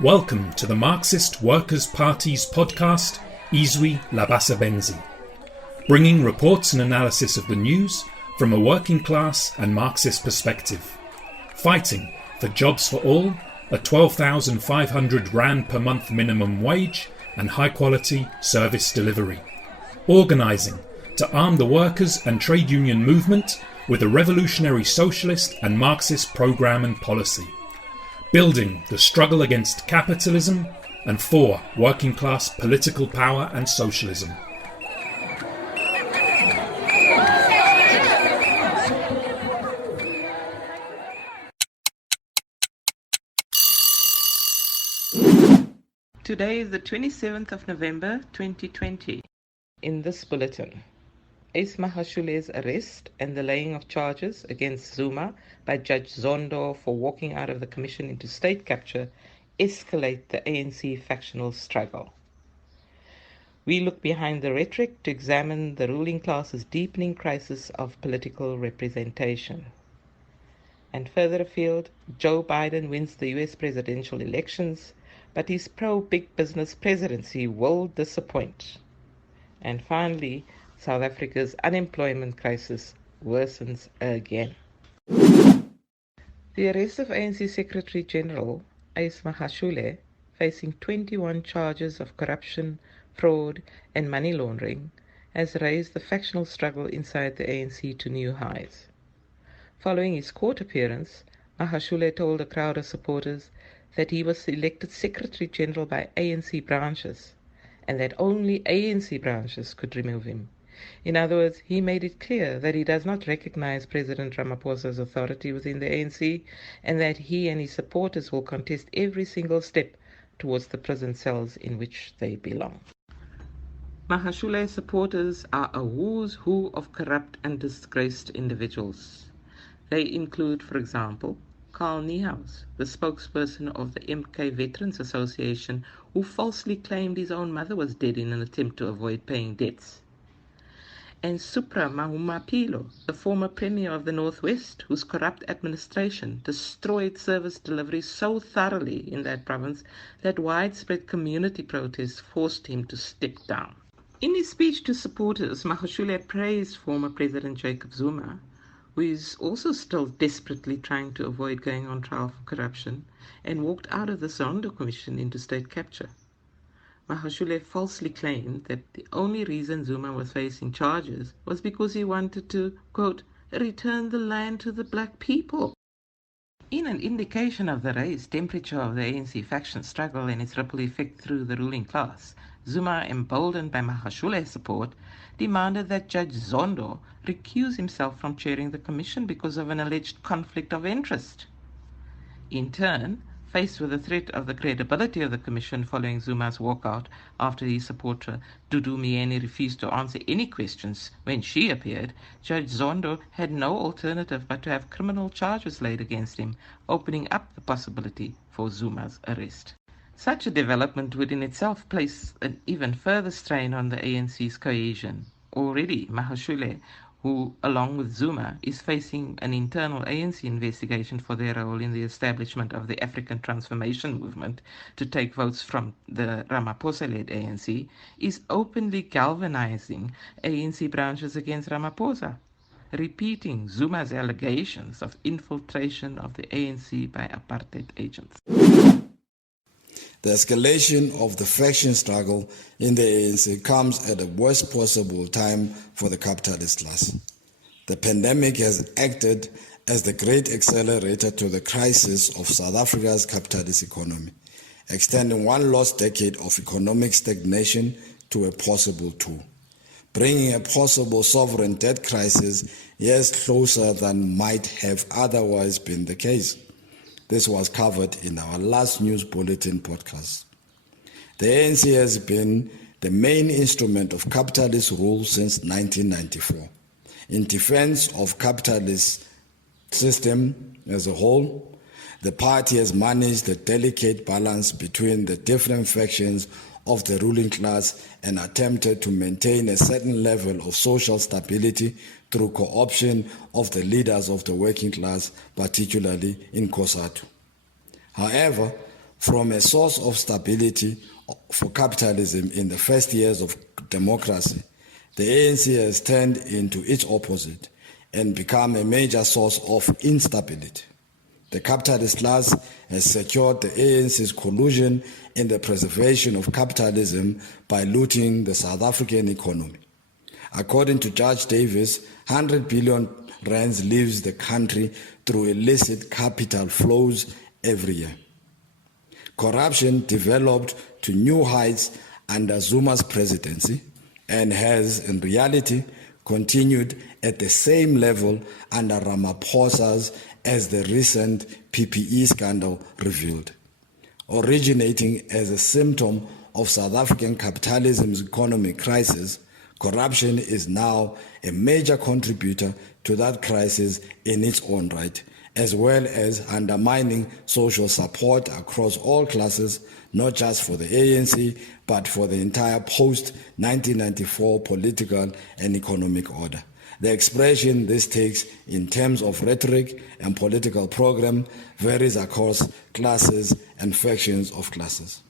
Welcome to the Marxist Workers Party's podcast, Izwi Labasebenzi, bringing reports and analysis of the news from a working class and Marxist perspective, fighting for jobs for all, a 12,500 Rand per month minimum wage and high quality service delivery, organising to arm the workers and trade union movement with a revolutionary socialist and Marxist programme and policy, building the struggle against capitalism and for working class political power and socialism. Today is the 27th of November 2020. In this bulletin, Magashule's arrest and the laying of charges against Zuma by Judge Zondo for walking out of the commission into state capture escalate the ANC factional struggle. We look behind the rhetoric to examine the ruling class's deepening crisis of political representation. And further afield, Joe Biden wins the US presidential elections, but his pro-big business presidency will disappoint. And finally, South Africa's unemployment crisis worsens again. The arrest of ANC Secretary General Magashule, facing 21 charges of corruption, fraud and money laundering, has raised the factional struggle inside the ANC to new highs. Following his court appearance, Magashule told a crowd of supporters that he was elected Secretary General by ANC branches and that only ANC branches could remove him. In other words, he made it clear that he does not recognize President Ramaphosa's authority within the ANC and that he and his supporters will contest every single step towards the prison cells in which they belong. Magashule's supporters are a who's who of corrupt and disgraced individuals. They include, for example, Carl Niehaus, the spokesperson of the MK Veterans Association, who falsely claimed his own mother was dead in an attempt to avoid paying debts. And Supra Mahumapelo, the former Premier of the Northwest, whose corrupt administration destroyed service delivery so thoroughly in that province that widespread community protests forced him to step down. In his speech to supporters, Magashule praised former President Jacob Zuma, who is also still desperately trying to avoid going on trial for corruption, and walked out of the Zondo Commission into state capture. Magashule falsely claimed that the only reason Zuma was facing charges was because he wanted to, quote, return the land to the black people. In an indication of the raised temperature of the ANC faction struggle and its ripple effect through the ruling class, Zuma, emboldened by Magashule's support, demanded that Judge Zondo recuse himself from chairing the commission because of an alleged conflict of interest. In turn, faced with the threat of the credibility of the commission following Zuma's walkout after his supporter Dudu Myeni refused to answer any questions when she appeared, Judge Zondo had no alternative but to have criminal charges laid against him, opening up the possibility for Zuma's arrest. Such a development would in itself place an even further strain on the ANC's cohesion. Already, Magashule, who, along with Zuma, is facing an internal ANC investigation for their role in the establishment of the African Transformation Movement to take votes from the Ramaphosa-led ANC, is openly galvanizing ANC branches against Ramaphosa, repeating Zuma's allegations of infiltration of the ANC by apartheid agents. The escalation of the faction struggle in the ANC comes at the worst possible time for the capitalist class. The pandemic has acted as the great accelerator to the crisis of South Africa's capitalist economy, extending one lost decade of economic stagnation to a possible two, bringing a possible sovereign debt crisis years closer than might have otherwise been the case. This was covered in our last News Bulletin podcast. The ANC has been the main instrument of capitalist rule since 1994. In defense of capitalist system as a whole, the party has managed a delicate balance between the different factions of the ruling class and attempted to maintain a certain level of social stability through co-option of the leaders of the working class, particularly in COSATU. However, from a source of stability for capitalism in the first years of democracy, the ANC has turned into its opposite and become a major source of instability. The capitalist class has secured the ANC's collusion in the preservation of capitalism by looting the South African economy. According to Judge Davis, 100 billion rands leaves the country through illicit capital flows every year. Corruption developed to new heights under Zuma's presidency and has, in reality, continued at the same level under Ramaphosa's, as the recent PPE scandal revealed. Originating as a symptom of South African capitalism's economic crisis, corruption is now a major contributor to that crisis in its own right, as well as undermining social support across all classes, not just for the ANC, but for the entire post-1994 political and economic order. The expression this takes in terms of rhetoric and political program varies across classes and factions of classes.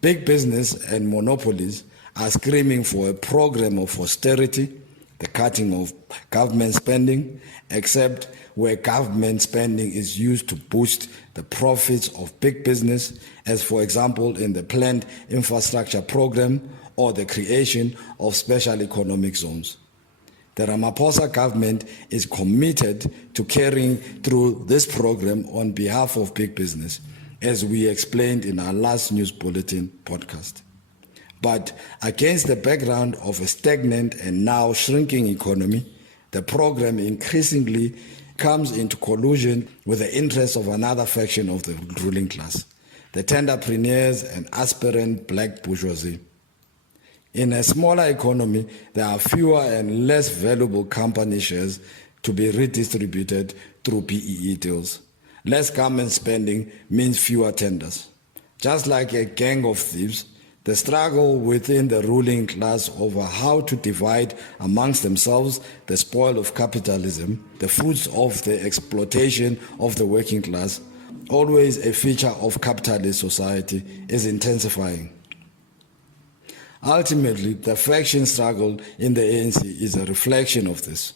Big business and monopolies are screaming for a program of austerity, the cutting of government spending, except where government spending is used to boost the profits of big business, as for example in the planned infrastructure program or the creation of special economic zones. The Ramaphosa government is committed to carrying through this program on behalf of big business, as we explained in our last News Bulletin podcast. But against the background of a stagnant and now shrinking economy, the program increasingly comes into collusion with the interests of another faction of the ruling class, the tenderpreneurs and aspirant black bourgeoisie. In a smaller economy, there are fewer and less valuable company shares to be redistributed through PEE deals. Less government spending means fewer tenders. Just like a gang of thieves, the struggle within the ruling class over how to divide amongst themselves the spoil of capitalism, the fruits of the exploitation of the working class, always a feature of capitalist society, is intensifying. Ultimately, the faction struggle in the ANC is a reflection of this.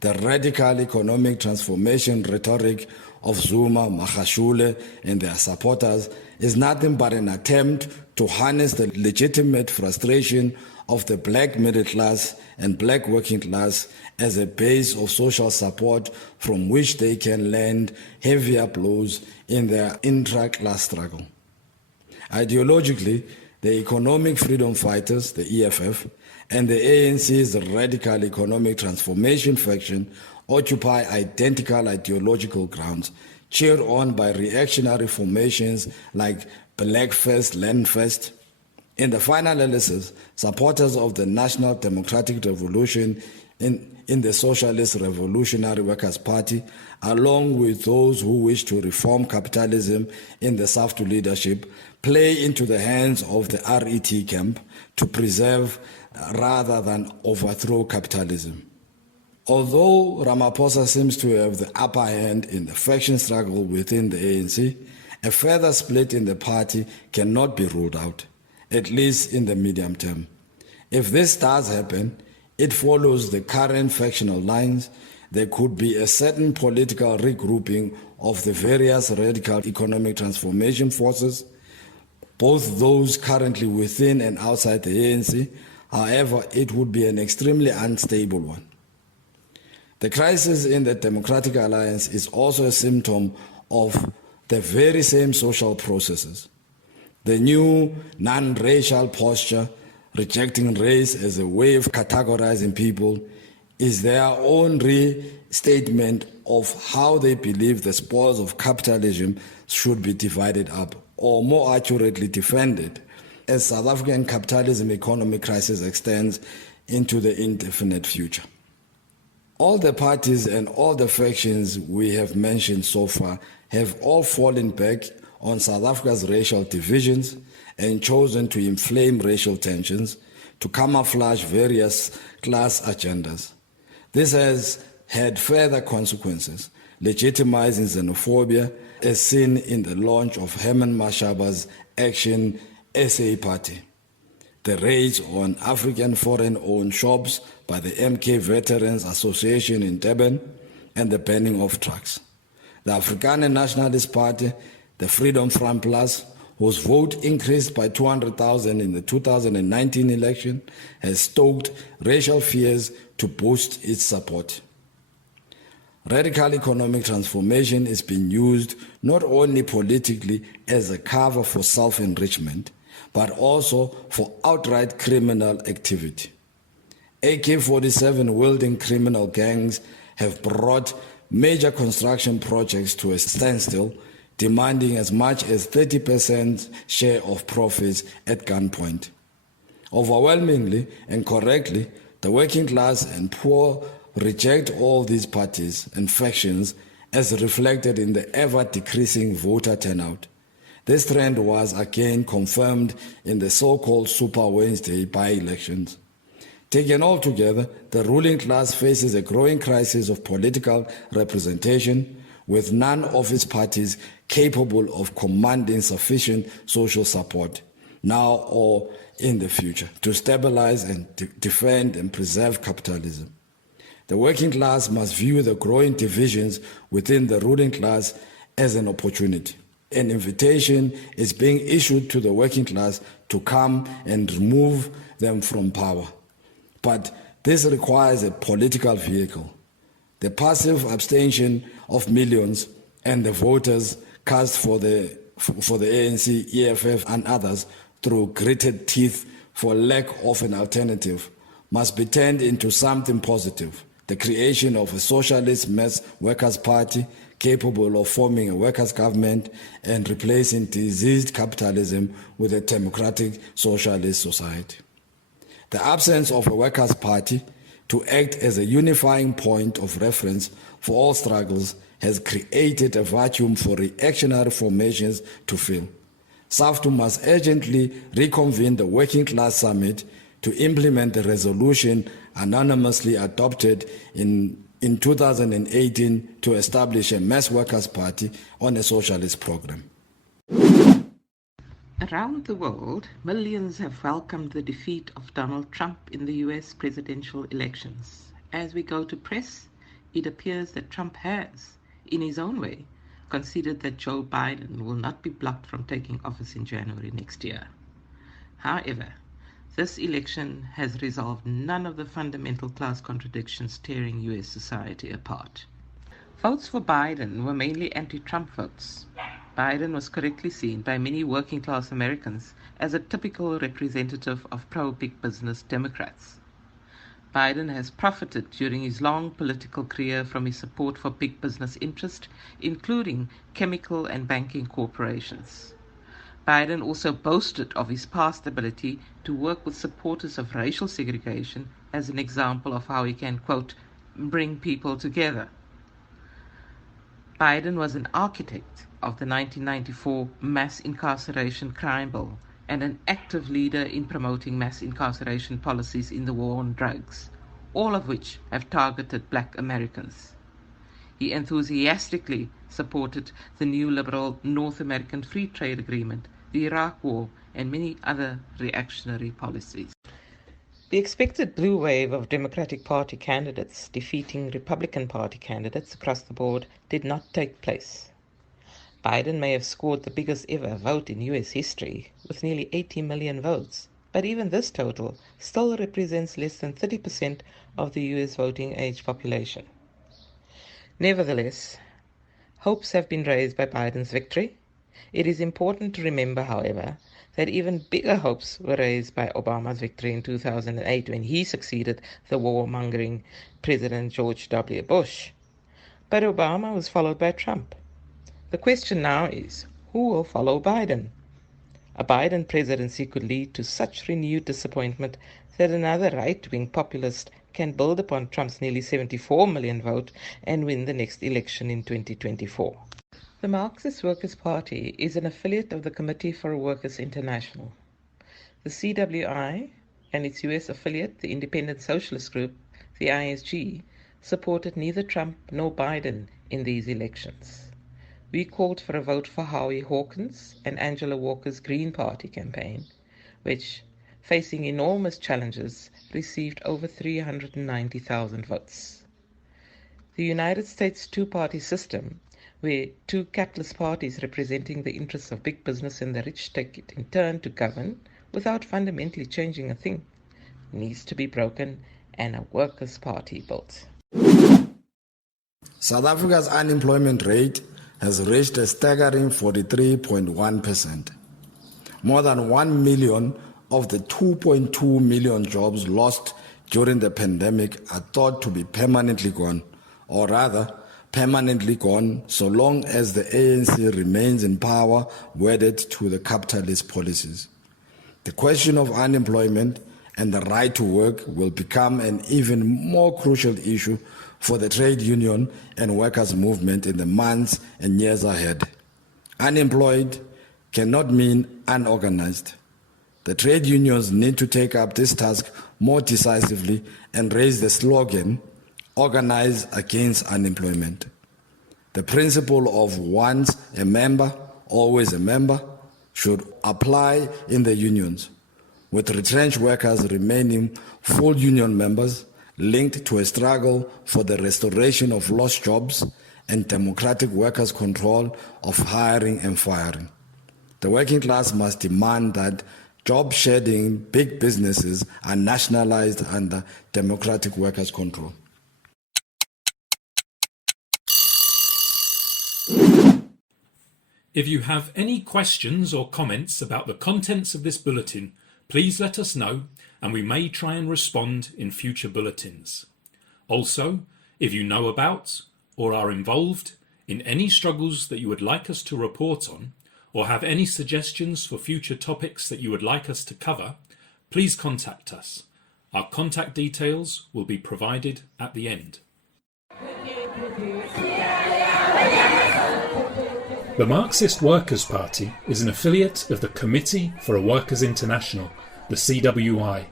The radical economic transformation rhetoric of Zuma, Magashule, and their supporters is nothing but an attempt to harness the legitimate frustration of the black middle class and black working class as a base of social support from which they can land heavier blows in their intra-class struggle. Ideologically, the Economic Freedom Fighters, the EFF, and the ANC's Radical Economic Transformation faction occupy identical ideological grounds, cheered on by reactionary formations like Black First, Land First. In the final analysis, supporters of the National Democratic Revolution in the Socialist Revolutionary Workers Party, along with those who wish to reform capitalism in the SAFTU leadership, play into the hands of the RET camp to preserve rather than overthrow capitalism. Although Ramaphosa seems to have the upper hand in the faction struggle within the ANC, a further split in the party cannot be ruled out, at least in the medium term. If this does happen, it follows the current factional lines. There could be a certain political regrouping of the various radical economic transformation forces, both those currently within and outside the ANC. However, it would be an extremely unstable one. The crisis in the Democratic Alliance is also a symptom of the very same social processes. The new non-racial posture, rejecting race as a way of categorizing people, is their own restatement of how they believe the spoils of capitalism should be divided up, or more accurately defended, as South African capitalism economic crisis extends into the indefinite future. All the parties and all the factions we have mentioned so far have all fallen back on South Africa's racial divisions and chosen to inflame racial tensions to camouflage various class agendas. This has had further consequences, legitimizing xenophobia as seen in the launch of Herman Mashaba's Action SA Party, the raids on African foreign-owned shops by the MK Veterans Association in Durban, and the banning of trucks. The Afrikaner Nationalist Party, the Freedom Front Plus, whose vote increased by 200,000 in the 2019 election, has stoked racial fears to boost its support. Radical economic transformation is being used not only politically as a cover for self-enrichment, but also for outright criminal activity. AK-47 wielding criminal gangs have brought major construction projects to a standstill, demanding as much as 30% share of profits at gunpoint. Overwhelmingly and correctly, the working class and poor reject all these parties and factions as reflected in the ever-decreasing voter turnout. This trend was again confirmed in the so-called Super Wednesday by-elections. Taken all together, the ruling class faces a growing crisis of political representation, with none of its parties capable of commanding sufficient social support, now or in the future, to stabilize and defend and preserve capitalism. The working class must view the growing divisions within the ruling class as an opportunity. An invitation is being issued to the working class to come and remove them from power. But this requires a political vehicle. The passive abstention of millions and the voters cast for the ANC, EFF and others through gritted teeth for lack of an alternative must be turned into something positive. The creation of a socialist mass workers' party capable of forming a workers' government and replacing diseased capitalism with a democratic socialist society. The absence of a workers' party to act as a unifying point of reference for all struggles has created a vacuum for reactionary formations to fill. SAFTU must urgently reconvene the Working Class Summit to implement the resolution anonymously adopted in 2018 to establish a mass workers' party on a socialist program. Around the world, millions have welcomed the defeat of Donald Trump in the US presidential elections. As we go to press, it appears that Trump has, in his own way, conceded that Joe Biden will not be blocked from taking office in January next year. However, this election has resolved none of the fundamental class contradictions tearing US society apart. Votes for Biden were mainly anti-Trump votes. Biden was correctly seen by many working-class Americans as a typical representative of pro-big business Democrats. Biden has profited during his long political career from his support for big business interests, including chemical and banking corporations. Biden also boasted of his past ability to work with supporters of racial segregation as an example of how he can, quote, bring people together. Biden was an architect of the 1994 mass incarceration crime bill and an active leader in promoting mass incarceration policies in the war on drugs, all of which have targeted Black Americans. He enthusiastically supported the new liberal North American Free Trade Agreement, the Iraq War, and many other reactionary policies. The expected blue wave of Democratic Party candidates defeating Republican Party candidates across the board did not take place. Biden may have scored the biggest ever vote in US history, with nearly 80 million votes, but even this total still represents less than 30% of the US voting age population. Nevertheless, hopes have been raised by Biden's victory. It is important to remember, however, that even bigger hopes were raised by Obama's victory in 2008 when he succeeded the warmongering President George W. Bush. But Obama was followed by Trump. The question now is, who will follow Biden? A Biden presidency could lead to such renewed disappointment that another right-wing populist can build upon Trump's nearly 74 million vote and win the next election in 2024. The Marxist Workers Party is an affiliate of the Committee for Workers International. The CWI and its US affiliate, the Independent Socialist Group, the ISG, supported neither Trump nor Biden in these elections. We called for a vote for Howie Hawkins and Angela Walker's Green Party campaign, which, facing enormous challenges, received over 390,000 votes. The United States two-party system, where two capitalist parties representing the interests of big business and the rich take it in turn to govern without fundamentally changing a thing, needs to be broken and a workers' party built. South Africa's unemployment rate has reached a staggering 43.1%. More than 1 million of the 2.2 million jobs lost during the pandemic are thought to be permanently gone, or rather, permanently gone so long as the ANC remains in power, wedded to the capitalist policies. The question of unemployment and the right to work will become an even more crucial issue for the trade union and workers' movement in the months and years ahead. Unemployed cannot mean unorganized. The trade unions need to take up this task more decisively and raise the slogan, "Organize against unemployment." The principle of once a member, always a member should apply in the unions, with retrenched workers remaining full union members, linked to a struggle for the restoration of lost jobs and democratic workers' control of hiring and firing. The working class must demand that job-shedding big businesses are nationalized under democratic workers' control. If you have any questions or comments about the contents of this bulletin, please let us know and we may try and respond in future bulletins. Also, if you know about or are involved in any struggles that you would like us to report on, or have any suggestions for future topics that you would like us to cover, please contact us. Our contact details will be provided at the end. The Marxist Workers Party is an affiliate of the Committee for Workers International, the CWI,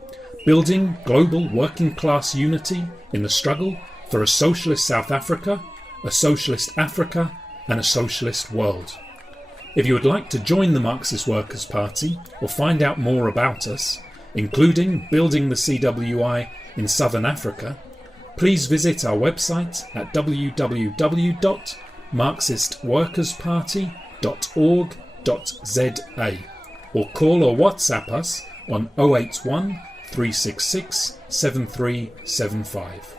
building global working class unity in the struggle for a socialist South Africa, a socialist Africa, and a socialist world. If you would like to join the Marxist Workers Party or find out more about us, including building the CWI in Southern Africa, please visit our website at www.marxistworkersparty.org.za or call or WhatsApp us on 081 366 7375.